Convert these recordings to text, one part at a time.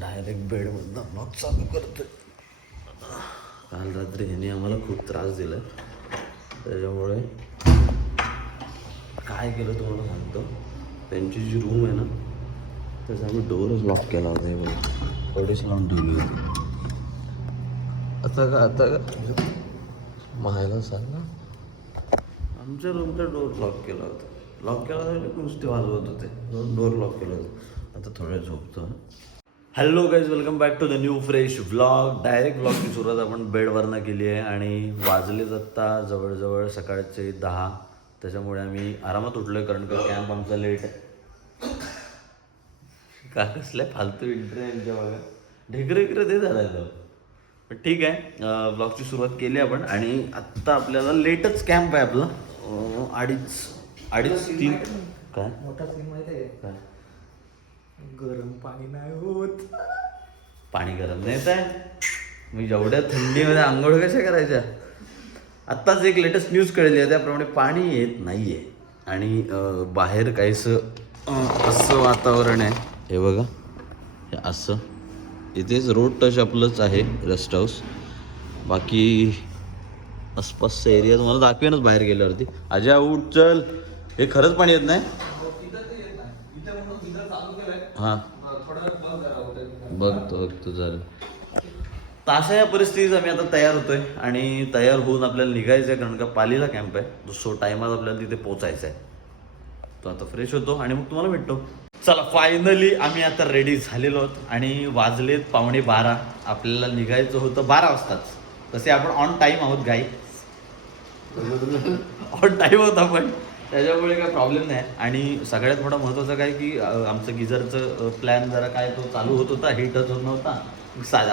Direct बेडमधनं blog चालू करतोय. काल रात्री ह्याने आम्हाला खूप त्रास दिला, त्याच्यामुळे काय केलं तुम्हाला सांगतो. त्यांची जी रूम आहे ना, त्याचा आम्ही डोअरच लॉक केला होता. हे बघा, कडेच लावून ठेवली होती. आता का मायला सांग ना, आमच्या रूमचा डोअर लॉक केला होता. लॉक केला होता, नुसते वाजवत होते. डोअर लॉक केलं होतं. आता थोड्या झोपतो. Hello guys, welcome back to the new fresh vlog. Direct व्लॉगची सुरुवात आपण बेडवरनं केली आहे आणि वाजलेच आत्ता जवळजवळ सकाळचे 10. त्याच्यामुळे आम्ही आरामात उठलो आहे, कारण का कॅम्प आमचा लेट आहे. का कसल्या फालतू इंटरेस्ट बघा, ढेकरे ते झालं. पण ठीक आहे, ब्लॉगची सुरुवात केली आपण. आणि आत्ता आपल्याला लेटच कॅम्प आहे आपला. 2:30-3 काय मोठा सीन माहिती आहे काय? गरम पाणी नाही होत. पाणी गरम नाही येत आहे. मी एवढ्या थंडीमध्ये आंघोळ कशा करायच्या. आत्ताच एक लेटेस्ट न्यूज कळली आहे, त्याप्रमाणे पाणी येत नाही आहे. आणि बाहेर काहीसं असं वातावरण आहे. हे बघा, हे असं इथेच रोड टच आपलंच आहे रेस्ट हाऊस. बाकी आसपासचा एरिया तुम्हाला दाखवेनच बाहेर गेल्यावरती. अजय उठ चल. हे खरंच पाणी येत नाही. हां बघतो झालं. तर अशा या परिस्थितीत आम्ही आता तयार होतोय आणि तयार होऊन आपल्याला निघायचं आहे, कारण का पालीला कॅम्प आहे. सो टायमात आपल्याला तिथे पोचायचं आहे. तो आता फ्रेश होतो आणि मग तुम्हाला भेटतो. चला, फायनली आम्ही आता रेडी झालेलो आहोत आणि वाजलेत 11:15. आपल्याला निघायचं होतं 12 वाजताच. तसे आपण ऑन टाईम आहोत गाई, ऑन टाईम आहोत आपण, त्याच्यामुळे काय प्रॉब्लेम नाही. आणि सगळ्यात मोठा महत्त्वाचं काय की आमचं गिझरचं प्लॅन जरा काय तो चालू होत होता, हिटच होत नव्हता.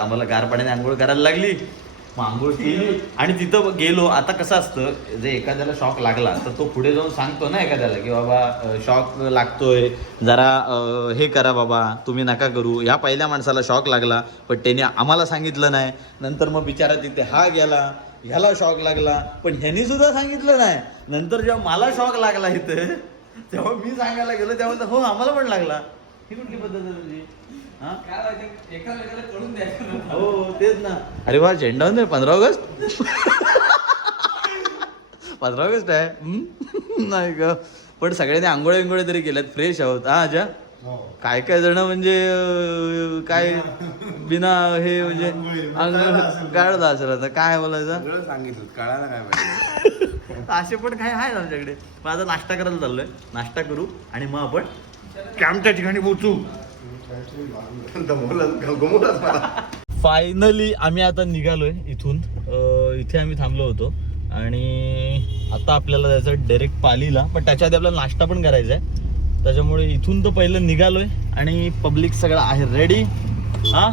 आम्हाला गार पाण्याने आंघोळ करायला लागली. मग आंघोळ केली आणि तिथं गेलो. आता कसं असतं, जे एखाद्याला शॉक लागला तर तो पुढे जाऊन सांगतो ना एखाद्याला की बाबा शॉक लागतोय, जरा हे करा बाबा, तुम्ही नका करू. ह्या पहिल्या माणसाला शॉक लागला, पण त्याने आम्हाला सांगितलं नाही. नंतर मग बिचारा तिथे हा गेला, ह्याला शॉक लागला, पण ह्यानी सुद्धा सांगितलं नाही. नंतर जेव्हा मला शॉक लागला इथे, तेव्हा मी सांगायला गेलो, तेव्हा हो आम्हाला पण लागला. ही कुठली पद्धत आहे तुझी? हां, एकामेकाला कळून द्यायचं. हो तेच ना. अरे वा, झेंडा वंदन 15 ऑगस्ट. 15 ऑगस्ट आहे नाही का. पण सगळ्यांनी आंघोळ्या तरी केल्यात, फ्रेश आहोत. हा अजा, काय काय जण म्हणजे काय बिना हे म्हणजे काढत असेल. आता काय बोलायचं, सांगितलं कळायला काय पाहिजे. असे पण काय आहे आमच्याकडे. पण आता नाश्ता करायला चाललोय. नाश्ता करू आणि मग आपण कॅम्पच्या ठिकाणी पोहोचू. फायनली आम्ही आता निघालोय इथून. इथे आम्ही थांबलो होतो आणि आता आपल्याला जायचं डायरेक्ट पालीला. पण त्याच्या आधी आपल्याला नाश्ता पण करायचा आहे, त्याच्यामुळे इथून तर पहिलं निघालोय. आणि पब्लिक सगळं आहे रेडी. हा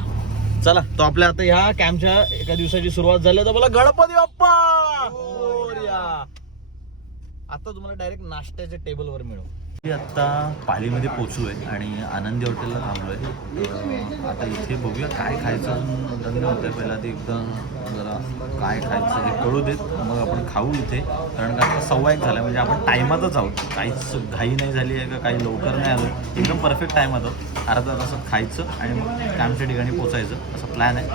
चला, तो आपल्या आता ह्या कॅम्पच्या एका दिवसाची सुरुवात झाली. तर बोला गणपती बाप्पा मोरया. आता तुम्हाला डायरेक्ट नाश्त्याच्या टेबलवर मिळू. आता पालीमध्ये पोचलोय आणि आनंदी हॉटेलला थांबलोय. आता इथे बघूया काय खायचं धंदे होतंय. पहिला ते एकदम जरा काय खायचं हे कळू देत, मग आपण खाऊ इथे. कारण का आता 1:15 झाला, म्हणजे आपण टायमातच आहोत. काहीच घाई नाही झाली आहे का, काही लवकर नाही आलो, एकदम परफेक्ट टाईमात आहोत. अर्धा तासात खायचं आणि मग कॅम्पच्या ठिकाणी पोचायचं, असा प्लॅन आहे.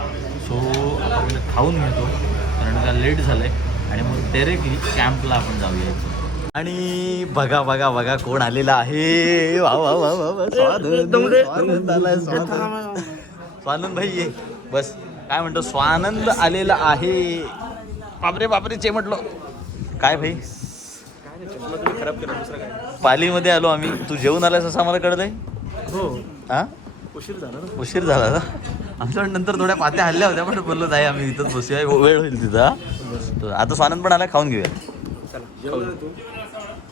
सो आता पहिले खाऊन घेतो, कारण का लेट झालं आहे. आणि मग डायरेक्टली कॅम्पला आपण जाऊया. आणि बघा बघा बघा कोण आलेला आहे. वा वा वा वा, स्वानंद आलाय. स्वानंद भाई ये बस. काय म्हणतो, स्वानंद आलेला आहे. बापरे बापरे म्हटलं. काय भाई, खराब केलं दुसरं काय. पालीमध्ये आलो आम्ही. तू जेवून आलायस असं आम्हाला कळतंय. हो, हा उशीर झाला ना. उशीर झाला ना. आमच्या नंतर थोड्या पात्या हल्ल्या होत्या, पण बोललो नाही आम्ही इथंच बसूया, वेळ होईल तिथं. आता स्वानंद पण आला, खाऊन घेऊया.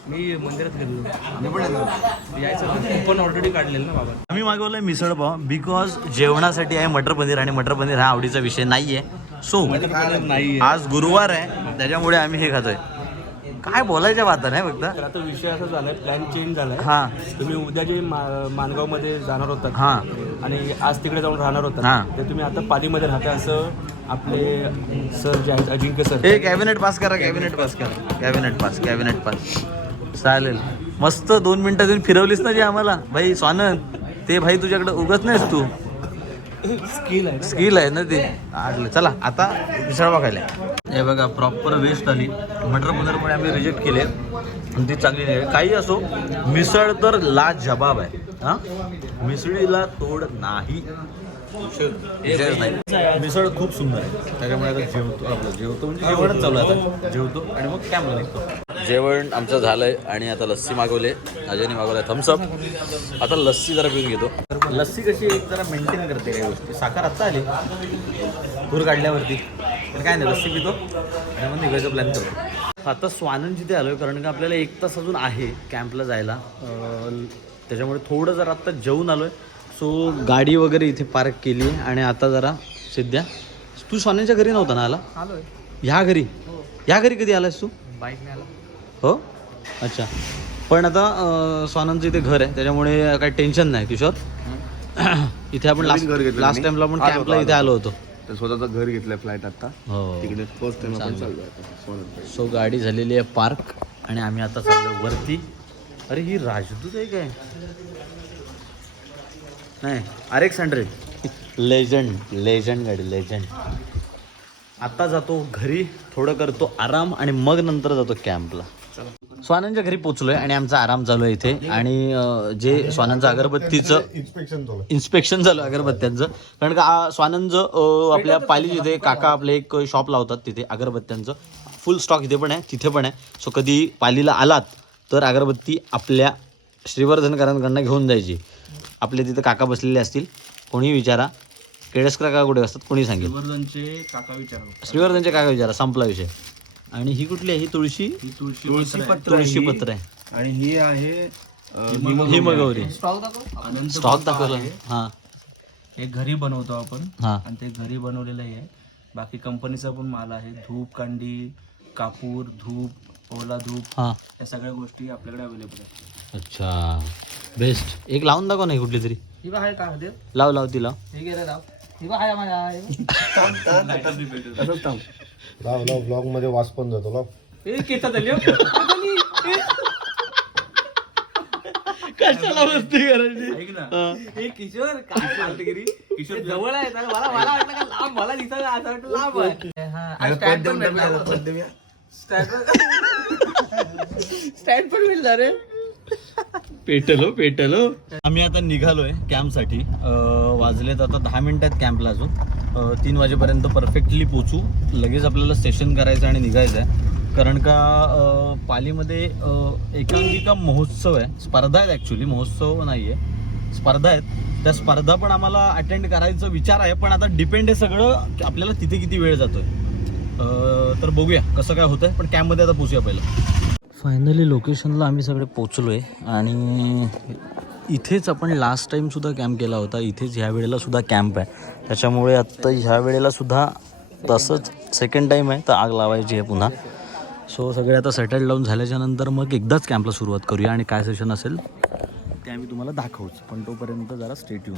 मी मंदिरात गेलो. आम्ही पण यायचं पण ऑलरेडी काढलेलं ना बाबा. आम्ही मागवलंय मिसळ पाव, बिकॉज जेवणासाठी आहे मटर पनीर, आणि मटर पनीर हा आवडीचा विषय नाहीये. सो नाही, आज गुरुवार आहे, त्याच्यामुळे आम्ही हे खातोय. काय बोलायच्या बाता नाही फक्त. तर आता विषय असा झालाय, प्लॅन चेंज झालाय. हा, तुम्ही उद्या जे मानगावमध्ये जाणार होतात, हा, आणि आज तिकडे जाऊन राहणार हा. होतात, ते तुम्ही आता पालीमध्ये राहता असं आपले सर जे आहेत, अजिंक्य सर. हे कॅबिनेट पास करा, कॅबिनेट पास करा, कॅबिनेट पास चालेल. मस्त 2 मिनिटं देऊन फिरवलीस ना जे आम्हाला. भाई स्वानंद, ते भाई तुझ्याकडे उगत नाहीस तू. स्किल आहे ना ते आडलं. चला आता मिसळ बघायला. हे बघा प्रॉपर वेस्ट आली. मटर पनीरमुळे आम्ही रिजेक्ट केले आणि ती चांगली नाही. काही असो मिसळ तर लाजवाब आहे. हां मिसळीला तोड नाही. नाही मिसळ खूप सुंदर आहे. त्याच्यामुळे आता जेवतो म्हणजे जेवणच चालू आहे. आता जेवतो आणि मग कॅम्पला निघतो. जेवण आमचं झालंय आणि आता लस्सी मागवले. अजयने मागवलाय थम्सअप. आता लस्सी जरा पिऊन घेतो. लस्सी कशी एक जरा मेंटेन करते काही गोष्टी. साखर आत्ता आली दूर काढल्यावरती तर काय नाही लस्सी पितो आणि मग निघायचं प्लॅन करतो. आता स्वानंद जिथे आलो आहे कारण का आपल्याला 1 तास अजून आहे कॅम्पला जायला. त्याच्यामुळे थोडं जरा आत्ता जेवून आलो आहे. सो गाडी वगैरे इथे पार्क केली आणि आता जरा सध्या तू स्वानंदच्या घरी नव्हता ना? आलोय ह्या घरी कधी आलास तू? बाईकने आला. हो अच्छा. पण आता स्वानंदचं इथे घर आहे त्याच्यामुळे काही टेन्शन नाही किशोर. इथे आपण लास्ट टाइमला पण कॅम्पला इथे आलो होतो. स्वतःचं घर घेतलंय फ्लॅट आता. हो तिकडे फर्स्ट टाइम आपण चाललोय. सो गाडी झालेली आहे पार्क आणि आम्ही आता चाललो वरती. अरे ही राजदूत आहे काय? नाही RX-100 लेजंड गाडी लेजंड. आता जातो घरी थोडं करतो आराम आणि मग नंतर जातो कॅम्पला. स्वानंदच्या घरी पोचलोय आणि आमचा आराम चालू आहे इथे. आणि जे स्वानंदचं अगरबत्तीचं इन्स्पेक्शन चालू आहे अगरबत्त्यांचं. कारण का स्वानंद आपल्या पाली जिथे काका आपले एक शॉप लावतात तिथे अगरबत्त्यांचं फुल स्टॉक इथे पण आहे तिथे पण आहे. सो कधी पालीला आलात तर अगरबत्ती आपल्या श्रीवर्धनकरांकडनं घेऊन जायची. आपले तिथे काका बसलेले असतील. कोणी विचारा केळसकर काका कुठे असतात कोणी सांगेल. श्रीवर्धनचे काका विचारा संपला विषय. आणि ही कुठली आहे? ही तुळशी पत्र आहे. आणि ही आहे हिमगौरी. स्टॉक दाखवला. हां हे घरी बनवतो आपण. हां आणि ते घरी बनवलेलं आहे. बाकी कंपनीचा पण माल आहे. धूप कांडी, कापूर, धूप, ओला धूप, हां या सगळ्या गोष्टी आपल्याकडे अवेलेबल आहेत. अच्छा बेस्ट. एक लावून दाखव नाही कुठली तरी. ही बा आहे का देव? लाव ती लाव. हे गेलं लाव. ही बा आहे माझ्या लाव ब्लॉग मध्ये वास पण जातो. लाव कशाला मस्ती करायची? ऐक ना. हे किशोर काय कालगिरी किशोर जवळ आहे. मला वाटलं का लांब मला दिसत असं वाटतं लांब आहे. स्टँड पण मिळणार रे. पेटलो. आम्ही आता निघालोय कॅम्पसाठी. वाजलेत आता 10 मिनिटात कॅम्पला अजून. 3 वाजेपर्यंत परफेक्टली पोचू. लगेच आपल्याला स्टेशन करायचं आणि निघायचं आहे. कारण का पालीमध्ये एकांकिका महोत्सव आहे. स्पर्धा आहेत ॲक्च्युली महोत्सव नाही आहे स्पर्धा आहेत. त्या स्पर्धा पण आम्हाला अटेंड करायचा विचार आहे. पण आता डिपेंड आहे सगळं आपल्याला तिथे किती वेळ जातोय. तर बघूया कसं काय होतंय. पण कॅम्पमध्ये आता पोचूया पहिलं. फायनली लोकेशनला आम्ही सगळे पोचलो आहे. आणि इथेच आपण लास्ट टाईमसुद्धा कॅम्प केला होता. इथेच ह्या वेळेला सुद्धा कॅम्प आहे. त्याच्यामुळे आत्ता ह्या वेळेला सुद्धा तसंच सेकंड टाईम आहे तर आग लावायची आहे पुन्हा. सो सगळे आता सेटल डाऊन झाल्याच्यानंतर मग एकदाच कॅम्पला सुरुवात करूया. आणि काय सेशन असेल ते आम्ही तुम्हाला दाखवूच. पण तोपर्यंत जरा स्टे ट्यून.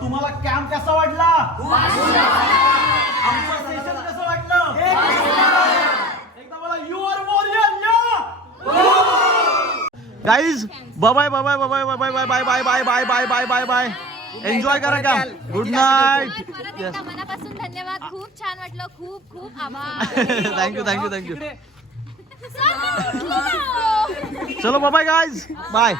तुम्हाला कॅम्प कसा वाटला? आमचं सेशन कसं वाटलं? एकदा मला यू आर वॉरियर या. Guys bye bye bye bye bye bye bye bye bye bye bye bye bye bye enjoy करा का गुड नाईट मनापासून धन्यवाद. खूप छान वाटलं. खूप खूप आभार. थँक्यू थँक्यू थँक्यू चलो bye guys bye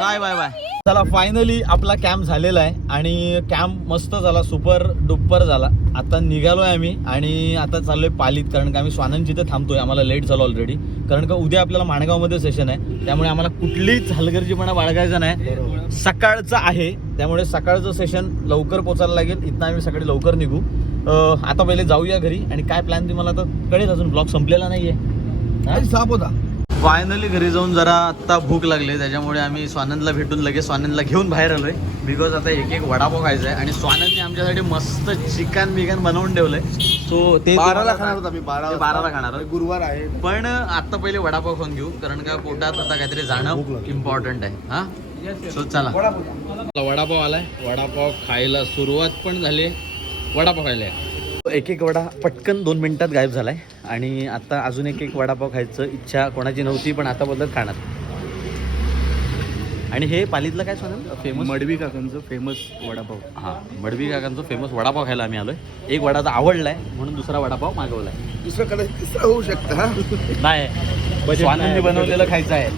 bye bye bye. चला फायनली आपला कॅम्प झालेला आहे आणि कॅम्प मस्त झाला, सुपर डुपर झाला. आता निघालोय आम्ही आणि आता चाललोय पालीत, कारण का आम्ही स्वानंद इथे थांबतोय. आम्हाला लेट झालो ऑलरेडी, कारण का उद्या आपल्याला माणगावमध्ये सेशन आहे. त्यामुळे आम्हाला कुठलीच हलगर्जीपणा बाळगायचा नाही. सकाळचं आहे त्यामुळे सकाळचं सेशन लवकर पोचायला लागेल. इथनं आम्ही सकाळी लवकर निघू. आता पहिले जाऊया घरी आणि काय प्लॅन तुम्हाला आता कळेल, अजून ब्लॉग संपलेला नाहीये. साप होता. फायनली घरी जाऊन जरा आत्ता भूक लागली, त्याच्यामुळे आम्ही स्वानंदला भेटून लगेच स्वानंदला घेऊन बाहेर आलोय. बिकॉज आता एक एक वडापाव खायचा आहे आणि स्वानंदने आमच्यासाठी मस्त चिकन बिकन बनवून ठेवलंय. सो ते 12ला खाणार होता मी, 12ला खाणार आहोत. गुरुवार आहे. पण आता पहिले वडापाव खाऊन घेऊ, कारण का पोटात आता काहीतरी जाणं इम्पॉर्टंट आहे. हा सो चला वडापाव आलाय. वडापाव खायला सुरुवात पण झाली. वडापाव खायला एक एक वडा पटकन 2 मिनिटात गायब झालाय आणि आता अजून एक एक वडापाव खायचं इच्छा कोणाची नव्हती, पण आता बदलत खाणार. आणि हे पालीतलं काय सांगा फेमस मडवी काकांचं फेमस वडापाव. हां मडवी काकांचं फेमस वडापाव खायला आम्ही आलोय. एक वडा तर आवडलाय म्हणून दुसरा वडापाव मागवलाय. दुसरं कदाचित तिसरं होऊ शकतं. नाही स्वानंदी बनवलेलं खायचं आहे.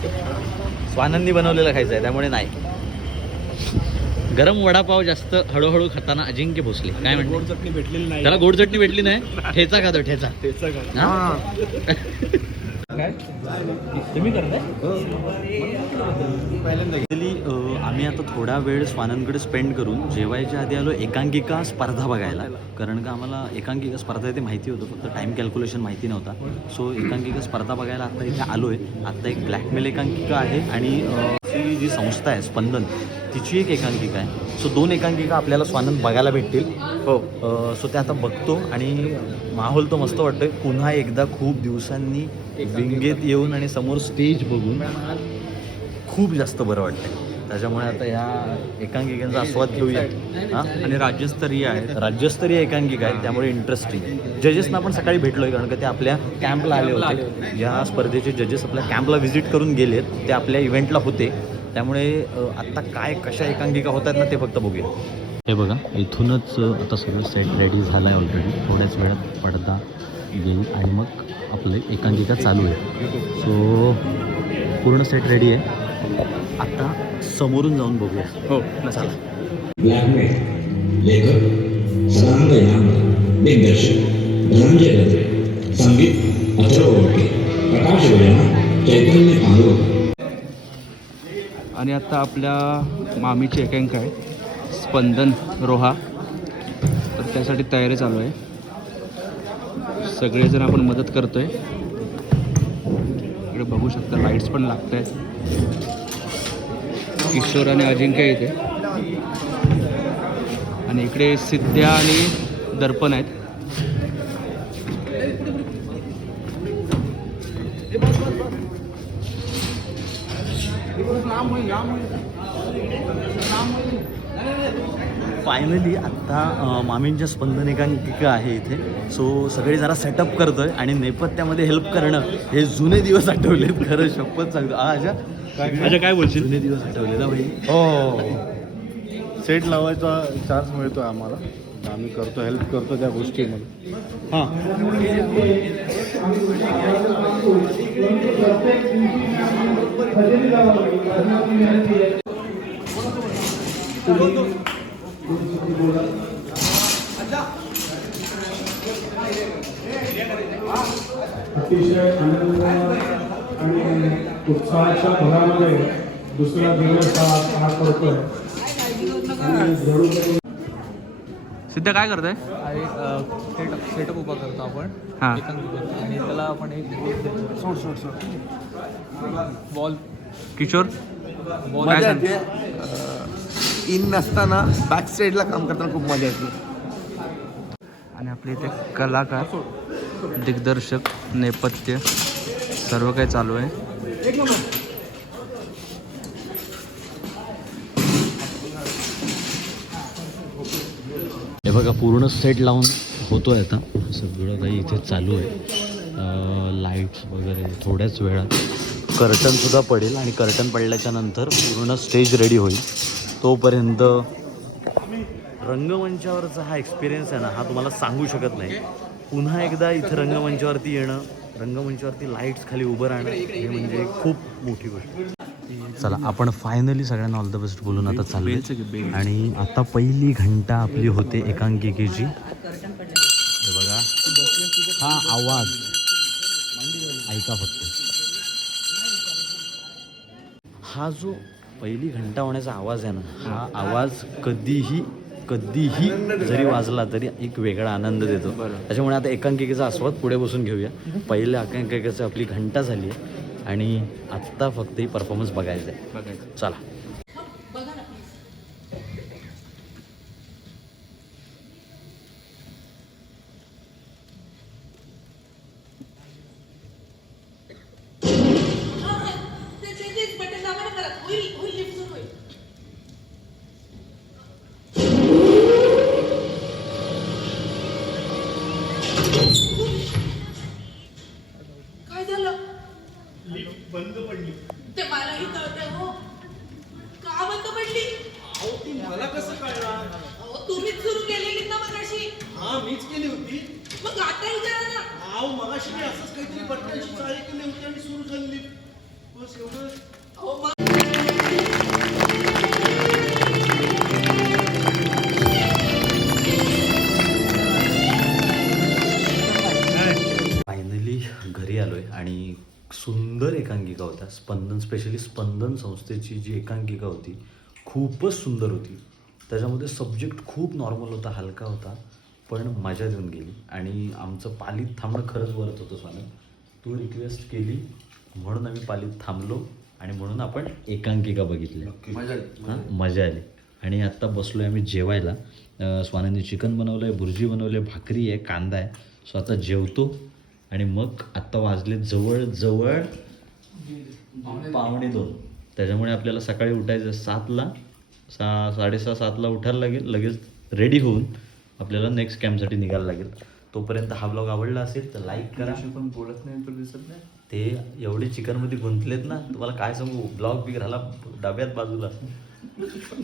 स्वानंदी बनवलेलं खायचं आहे त्यामुळे नाही. गरम वडापाव जास्त हळूहळू खाताना अजिंक्य भोसले काय म्हणते, गोड चटणी भेटलेली नाही. त्याला गोड चटणी भेटली नाही. ठेचा खातो ठेचा. हा. आम्ही आता थोडा वेळ स्वानंदकडे स्पेंड करून जेवायच्या आधी आलो एकांकिका स्पर्धा बघायला, कारण का आम्हाला एकांकिका स्पर्धा आहे ते माहिती होतं, फक्त टाइम कॅल्क्युलेशन माहिती नव्हता. सो एकांकिका स्पर्धा बघायला आता इथे आलोय. आता एक ब्लॅकमेल एकांकिका आहे आणि ती जी संस्था आहे स्पंदन तिची एक एकांकिका आहे. सो 2 एकांकिका आपल्याला स्वानंद बघायला भेटतील. हो सो ते आता बघतो आणि माहोल तो मस्त वाटतोय. पुन्हा एकदा खूप दिवसांनी विंगेत येऊन आणि समोर स्टेज बघून खूप जास्त बरं वाटतंय. त्याच्यामुळे आता ह्या एकांकिकांचा आस्वाद घेऊया. हां आणि राज्यस्तरीय एकांकिका आहे त्यामुळे इंटरेस्टिंग. जजेसना पण सकाळी भेटलोय, कारण का ते आपल्या कॅम्पला आले होते. ज्या स्पर्धेचे जजेस आपल्या कॅम्पला व्हिजिट करून गेलेत ते आपल्या इव्हेंटला होते. त्यामुळे आत्ता काय कशा एकांकिका होतात ना ते फक्त बघूया. हे बघा इथूनच आता सगळं सेट रेडी झालं आहे ऑलरेडी. थोड्याच वेळात पडदा येईल आणि मग आपलं एकांकिका चालू आहे. सो पूर्ण सेट रेडी आहे. आता समोरून जाऊन बघूया. हो चला. ब्लॅकमेल लेखक सदानंद इनामदार, दिग्दर्शक धनंजय गत्रे, संगीत अथर्व वडके, प्रकाश योजना चैतन्य पांडुरंग. आणि आता आपल्या मामीची एकांकिका आहे स्पंदन रोहा, तर त्यासाठी तयारी चालू आहे. सगळेजण आपण मदत करतोय. इकडे बघू शकता लाईट्स पण लागत आहेत. किशोर आणि अजिंक्य इथे आणि इकडे सिद्ध्या आणि दर्पण आहेत. फायनली आत्ता मामींच्या स्पंदन एकांकिका आहे इथे. सो सगळे जरा सेटअप करतोय आणि नेपथ्यामध्ये हेल्प करणं हे जुने दिवस आठवलेत. खरं शपथ सांगतो. अच्छा काय बोलशील? जुने दिवस आठवले ना भाई. हो सेट लावायचा चान्स मिळतोय आम्हाला. आम्ही करतो, हेल्प करतो त्या गोष्टीमध्ये. हां अतिशय आनंद आणि उत्साहाच्या भरामध्ये दुसरा दिवस हा करतोय. सिद्ध्या काय करताय? सेटअप उभा करतो आपण. हां आणि त्याला आपण एक बॉल किशोर बॉल काय सांग? इन नसताना बॅक साईडला काम करताना खूप मजा येते. आणि आपले इथे कलाकार, दिग्दर्शक, नेपथ्य सर्व काही चालू आहे. हे बघा पूर्ण सेट लावून होतोय आता. सगळं काही इथे चालू आहे. लाईट्स वगैरे थोड्याच वेळात कर्टनसुद्धा पडेल आणि कर्टन पडल्याच्या नंतर पूर्ण स्टेज रेडी होईल. तोपर्यंत रंगमंचावरचा हा एक्सपिरियन्स आहे ना, हा तुम्हाला सांगू शकत नाही. पुन्हा एकदा इथं रंगमंचावरती येणं, रंगमंचावरती लाईट्स खाली उभं राहणं हे म्हणजे खूप मोठी गोष्ट. चला आपण फायनली सगळ्यांना ऑल द बेस्ट बोलून आता चाललोय आणि आता पहिली घंटा आपली होते एकांकिकेची. हे बघा हा आवाज ऐका फक्त. हा जो पहिली घंटा होण्याचा आवाज आहे ना, हा आवाज कधीही जरी वाजला तरी एक वेगळा आनंद देतो. त्याच्यामुळे आता एकांकिकेचा आस्वाद पुढे बसून घेऊया. पहिल्या एकांकिकेची आपली घंटा झाली आहे आणि आत्ता फक्त ही परफॉर्मन्स बघायचं आहे. चला. काय झालं? बंद पडली. ते मलाही कळतंय हो. का बंद पडली? मला कसं कळणार? तुम्हीच सुरू केलेली ना मगाशी. हा मीच केली होती. मग आता विचारा ना. मगाशी मी असंच काहीतरी बटनाची चाळी केली होती आणि सुरू झाली. बस एवढं. फायनली घरी आलोय आणि सुंदर एकांकिका होता. स्पंदन, स्पेशली स्पंदन संस्थेची जी एकांकिका होती खूपच सुंदर होती. त्याच्यामध्ये सब्जेक्ट खूप नॉर्मल होता, हलका होता, पण मजा देऊन गेली. आणि आमचं पालीत थांबणं खरंच वरत होतं. स्वानंद, तू रिक्वेस्ट केली म्हणून आम्ही पालीत थांबलो आणि म्हणून आपण एकांकिका बघितली. मजा आली. आणि आत्ता बसलो आहे आम्ही जेवायला. स्वानंदने चिकन बनवलं आहे, भुर्जी बनवली आहे, भाकरी आहे, कांदा आहे. सो आता जेवतो आणि मग आत्ता वाजले जवळ 1:45. त्याच्यामुळे आपल्याला सकाळी उठायचं 7ला, 6:30-7ला उठायला लागेल. लगेच रेडी होऊन आपल्याला नेक्स्ट कॅम्पसाठी निघायला लागेल. तोपर्यंत हा ब्लॉग आवडला असेल तर लाईक करा. पण बोलत नाही तर दिसत नाही. ते एवढे चिकनमध्ये गुंतलेत ना, तुम्हाला काय सांगू. ब्लॉग बी राहिला डब्यात बाजूला,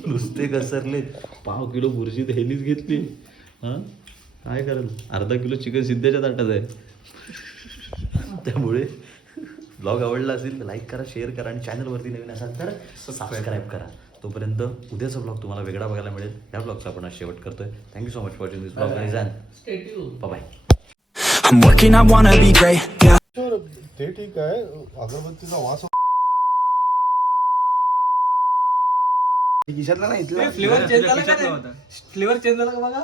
नुसते घसरले. 1/2 किलो भुर्जी तर हेलीच घेतली. हां काय कराल, अर्धा किलो चिकन सिद्ध्याच्या ताटात आहे. त्यामुळे ब्लॉग आवडला असेल तर लाईक करा, शेअर करा आणि चॅनलवरती नवीन असाल तर सबस्क्राईब करा. तोपर्यंत उद्याचा ब्लॉग तुम्हाला वेगळा बघायला मिळेल. या ब्लॉगचा आपण आज शेवट करतोय. Thank you so much for watching this blog guys and bye. I'm working, I wanna be great, yeah. ते ठीक आहे. अगरबत्तीचा वास फ्लेवर चेंज झाला का? फ्लेवर चेंज झाला का बघा.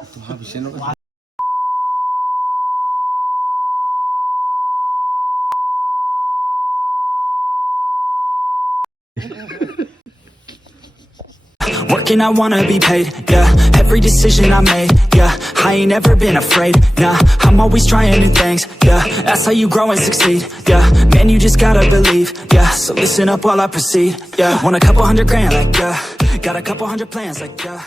Working, I wanna be paid, yeah. Every decision I made, yeah. I ain't never been afraid, nah. I'm always trying new things, yeah. That's how you grow and succeed, yeah. Man, you just gotta believe, yeah. So listen up while I proceed, yeah. Want a couple $100 grand, like, yeah. Got a couple hundred plans, like, yeah.